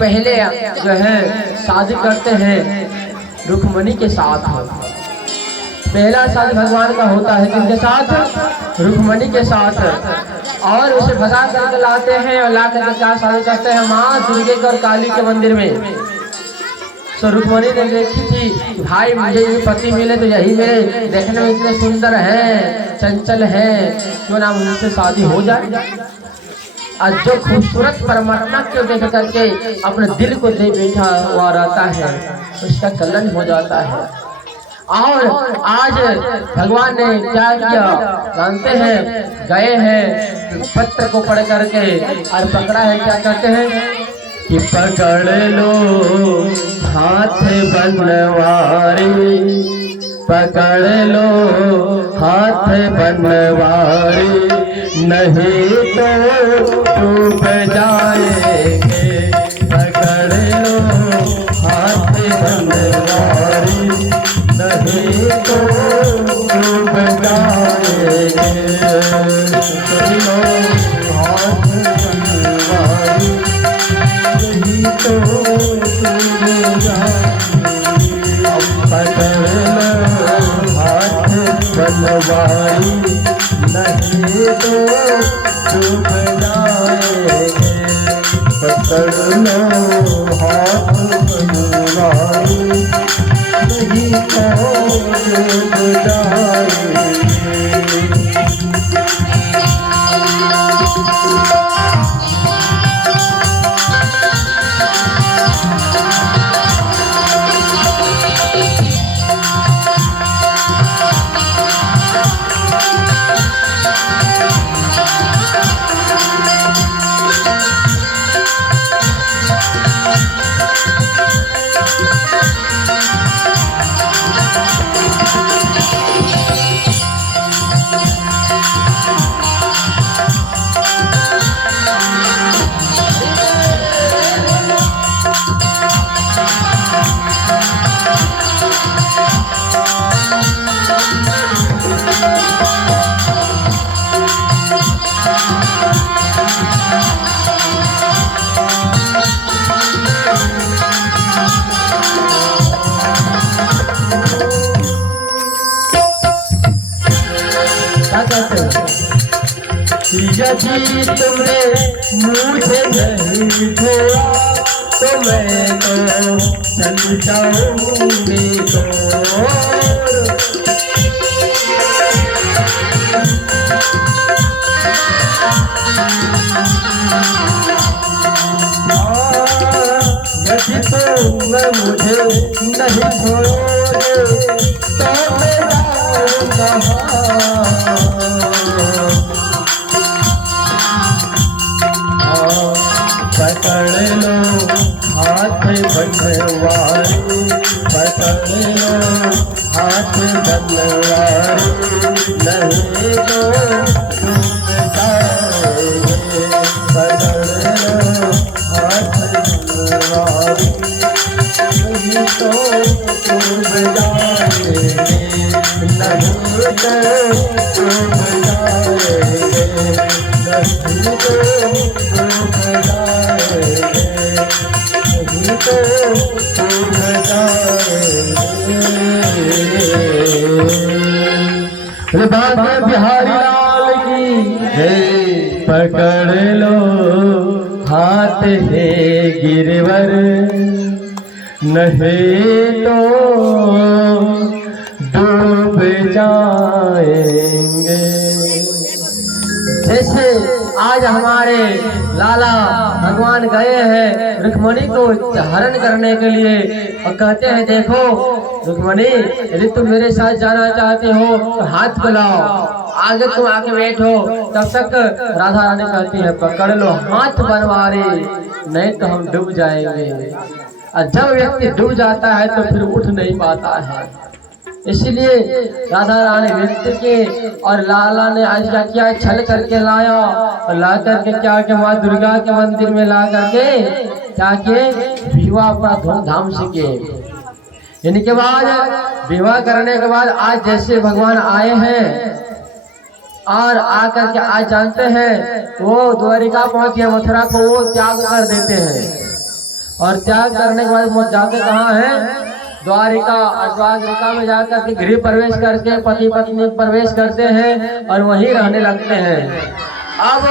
पहले जो है शादी करते हैं रुक्मणी के साथ। पहला शादी भगवान का होता है किसके साथ? रुक्मणी के साथ। और उसे भगा करके लाते हैं और ला करके क्या शादी करते हैं? माँ दुर्गे के और काली के मंदिर में। तो रुक्मणी ने देखी थी भाई मुझे ये पति मिले तो यही मिले, देखने में इतने सुंदर है, चंचल है, क्यों ना उनसे शादी हो जाए। और जो खूबसूरत परमात्मा को देख करके अपने दिल को दे बैठा हुआ रहता है उसका कल्याण हो जाता है। और आज भगवान ने क्या किया जानते हैं? गए हैं पत्र को पढ़ करके और पकड़ा है, क्या कहते हैं कि पकड़ लो हाथ बनवारी, पकड़ लो हाथ बनवारी, नहीं तो डूब जाएंगे। पकड़ लो हाथ बनवारी, नहीं तो डूब जाएंगे। पकड़ लो हाथ बनवारी, नहीं तो डूब जाएंगे। पकड़ लो हाथ बनवारी, नहीं तो डूब जाएंगे। पकड़ लो हाथ बनवारी, नहीं तो डूब जाएंगे। यदि तुमने मुझे नहीं छोड़ा तो मैं तो चल जाऊंगी। तो यदि तुम मुझे नहीं छोड़ोगे तो मैं जाऊंगा। पकड़ लो हाथ बनवारी, पकड़ लो हाथ बनवारी, नहीं तो डूब जाएंगे। पकड़ लो हाथ बनवारी, नहीं तो डूब जाएंगे। नहीं तो डूब जाएंगे, नहीं तो डूब जाएंगे, नहीं तो डूब जाएंगे। बाबा बिहारी लाल की जय। पकड़ लो हाथ है गिरवर, नहीं तो डूब जाएंगे। जैसे आज हमारे लाला भगवान गए हैं रुक्मणी को हरण करने के लिए और कहते हैं देखो रुक्मणी यदि तुम मेरे साथ जाना चाहते हो तो हाथ बुलाओ, आगे तुम आके बैठो। तब तक राधा रानी कहती है पकड़ लो हाथ बनवारी, नहीं तो हम डूब जाएंगे। और जब व्यक्ति डूब जाता है तो फिर उठ नहीं पाता है। इसलिए राधा रानी व्यक्ति के और लाला ने आज क्या किया, छल करके लाया और ला करके क्या कि माँ दुर्गा के मंदिर में ला करके क्या किए, विवाह अपना धूमधाम से किए। इनके बाद विवाह करने के बाद आज जैसे भगवान आए हैं और आकर के आज जानते हैं वो द्वारिका पहुंचे, मथुरा को वो त्याग कर देते हैं और त्याग करने के बाद वो जाते कहाँ हैं? द्वारिका। और द्वारिका में जाकर के गृह प्रवेश करके पति पत्नी प्रवेश करते हैं और वहीं रहने लगते हैं। अब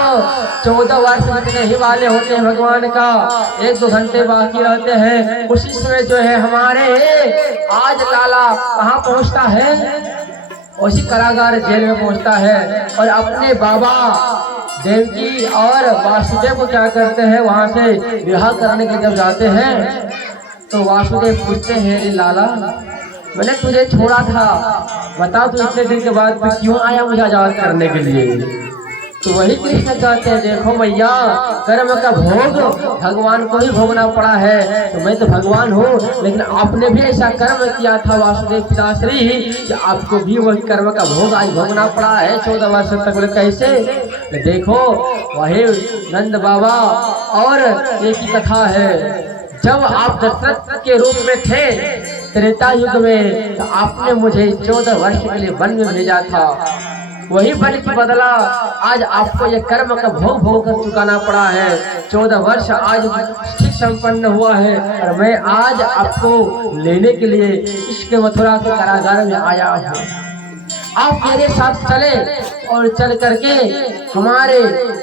14 वर्ष बीतने ही वाले होते हैं भगवान का, 1-2 घंटे बाकी रहते हैं। उसी समय जो है हमारे आज लाला कहाँ पहुँचता है? उसी कारागार जेल में पहुँचता है और अपने बाबा देवकी और वासुदेव को क्या करते हैं, वहाँ से विवाह करने के जब जाते हैं तो वासुदेव पूछते हैं, लाला मैंने तुझे छोड़ा था, बता तू इतने दिन के बाद फिर क्यों आया मुझे आजाद करने के लिए? तो वही कृष्ण कहते हैं, देखो मैया कर्म का भोग भगवान को ही भोगना पड़ा है। तो मैं तो भगवान हूँ, लेकिन आपने भी ऐसा कर्म किया था वासुदेव पिताश्री कि आपको भी वही कर्म का भोग आज भोगना पड़ा है 14 वर्ष तक। बोले कैसे? तो देखो वही नंद बाबा और एक ही कथा है, जब आप दशरथ के रूप में थे त्रेता युग में, तो आपने मुझे 14 वर्ष के लिए वन में भेजा था। वही बल की बदला आज आपको ये कर्म का भोग भोग कर चुकाना पड़ा है। 14 वर्ष आज ठीक संपन्न हुआ है और मैं आज आपको लेने के लिए इसके मथुरा के कारागार में आया हूँ। आप मेरे साथ चले और चल करके हमारे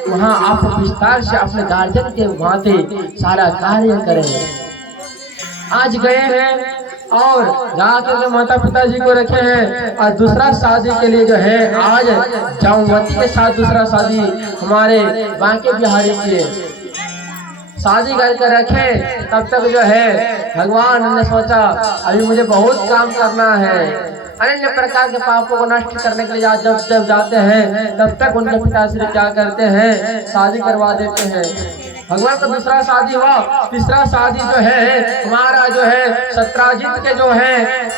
वहाँ आप विस्तार से अपने गार्जियन के भांति सारा कार्य करें। आज गए हैं और जाकर के माता पिताजी को रखे हैं और दूसरा शादी के लिए जो है आज जामवती के साथ दूसरा शादी हमारे बांके बिहारी के शादी करके रखे। तब तक जो है भगवान ने सोचा अभी मुझे बहुत काम करना है, अन्य प्रकार के पापों को नष्ट करने के लिए जब जब जाते हैं तब तक उनके पिताश्री क्या करते हैं, शादी करवा देते हैं। भगवान का दूसरा शादी हुआ, तीसरा शादी जो है हमारा जो है सत्राजित के जो है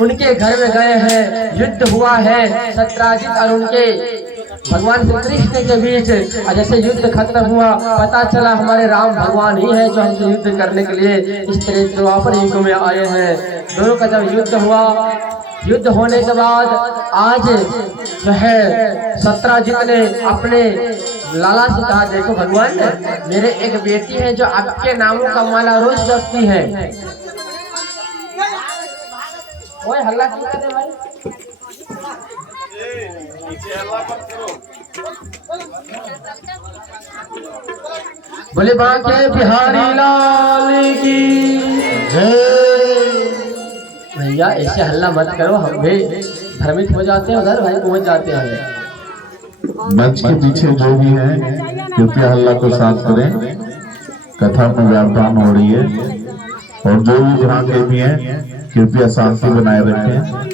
उनके घर में गए हैं, युद्ध हुआ है सत्राजित और उनके भगवान श्री कृष्ण के बीच। और जैसे युद्ध खत्म हुआ पता चला हमारे राम भगवान ही है जो हमसे युद्ध करने के लिए इस तरह द्वापर युग में आए हैं। दोनों का जब युद्ध हुआ, युद्ध होने के बाद आज जो है सत्राजित ने अपने लाला से कहा, देखो भगवान मेरे एक बेटी है जो आपके नामों का माला रोज जपती है। ओए हल्ला क्यों कर रहे भाई? बोले बांके बिहारी लाल की जय। भैया ऐसे हल्ला मत करो, हम भी भ्रमित हो जाते हैं, उधर भाई पहुंच जाते हैं। मंच के पीछे जो भी है कृपया हल्ला को शांत करें, कथा में व्याख्यान हो रही है और जो भी जहाँ के भी हैं कृपया शांति बनाए रखें।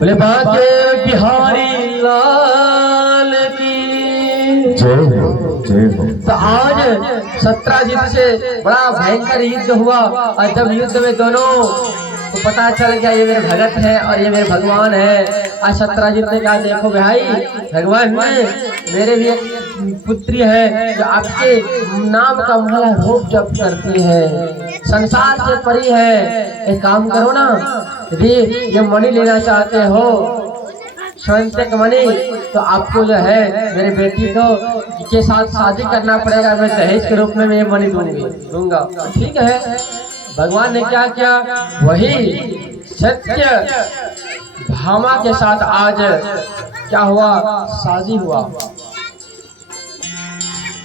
बोले बांके बिहारी लाल की जय हो, जय हो। तो आज सत्राजित से बड़ा भयंकर युद्ध हुआ और जब युद्ध में दोनों तो पता चल गया ये मेरे भगत है और ये मेरे भगवान है। आज सत्राजित ने कहा, देखो भाई भगवान मेरे भी एक पुत्री है जो आपके नाम का माला रोप जप करती है, संसार से परी है। एक काम करो ना, यदि ये मणि लेना चाहते हो स्वयं मणि, तो आपको जो है मेरे बेटी को के साथ शादी करना पड़ेगा, मैं दहेज के रूप में मैं मणि दूंगा। ठीक है। भगवान ने क्या किया, वही सत्य भामा के साथ आज क्या हुआ, शादी हुआ।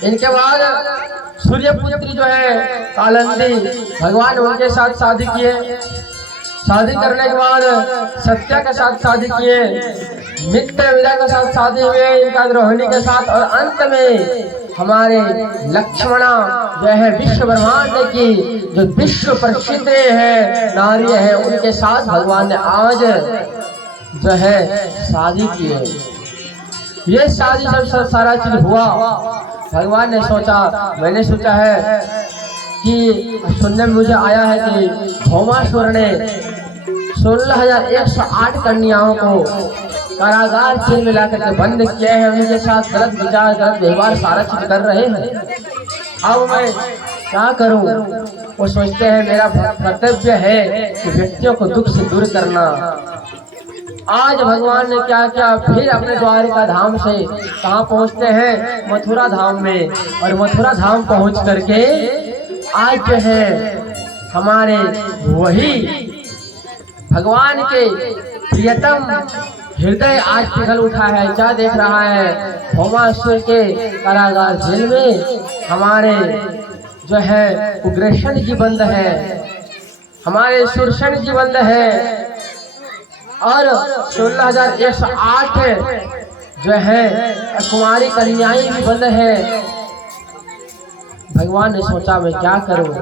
इनके बाद सूर्य पुत्री जो है कालिंदी, भगवान उनके साथ शादी किए। शादी करने के बाद सत्या के साथ शादी किए, मित्र विदा के साथ शादी हुए इनका रोहिणी के साथ, और अंत में हमारे लक्ष्मणा जो है विश्व ब्रह्मांड की जो विश्व प्रसिद्ध है नारी है, उनके साथ भगवान ने आज जो है शादी की है। ये शादी जब सारा चीज हुआ, भगवान ने सोचा, मैंने सोचा है कि सुनने में मुझे आया है कि भौमासुर ने 16,108 कन्याओं को कारागार जेल में लाकर के बंद किया है। उनके साथ गलत विचार गलत व्यवहार सारा चीज कर रहे हैं। अब मैं क्या करूं? वो सोचते हैं मेरा कर्तव्य है कि व्यक्तियों को दुख से दूर करना। आज भगवान ने क्या क्या फिर अपने द्वारिका धाम से कहाँ पहुँचते हैं, मथुरा धाम में। और मथुरा धाम पहुँच करके आज जो है हमारे वही भगवान के प्रियतम हृदय आज पिघल उठा है। क्या देख रहा है, भौमासुर के कारागार जेल में हमारे जो है उग्रसेन जी बंद है, हमारे सुरसेन जी बंद है, और 16,108 जो है कुमारी कन्याएं भी बंद है। भगवान ने सोचा मैं क्या करूं।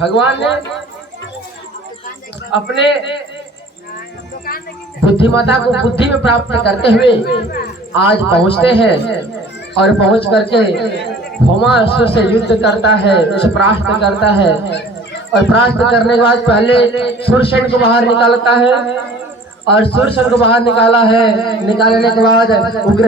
भगवान ने अपने बुद्धिमत्ता को बुद्धि में प्राप्त करते हुए आज पहुंचते हैं और पहुंच करके भौमासुर से युद्ध करता है, उसे परास्त करता है। और परास्त करने के बाद पहले सुरसेन को बाहर निकालता है, और सुरसेन को बाहर निकालने के बाद उग्र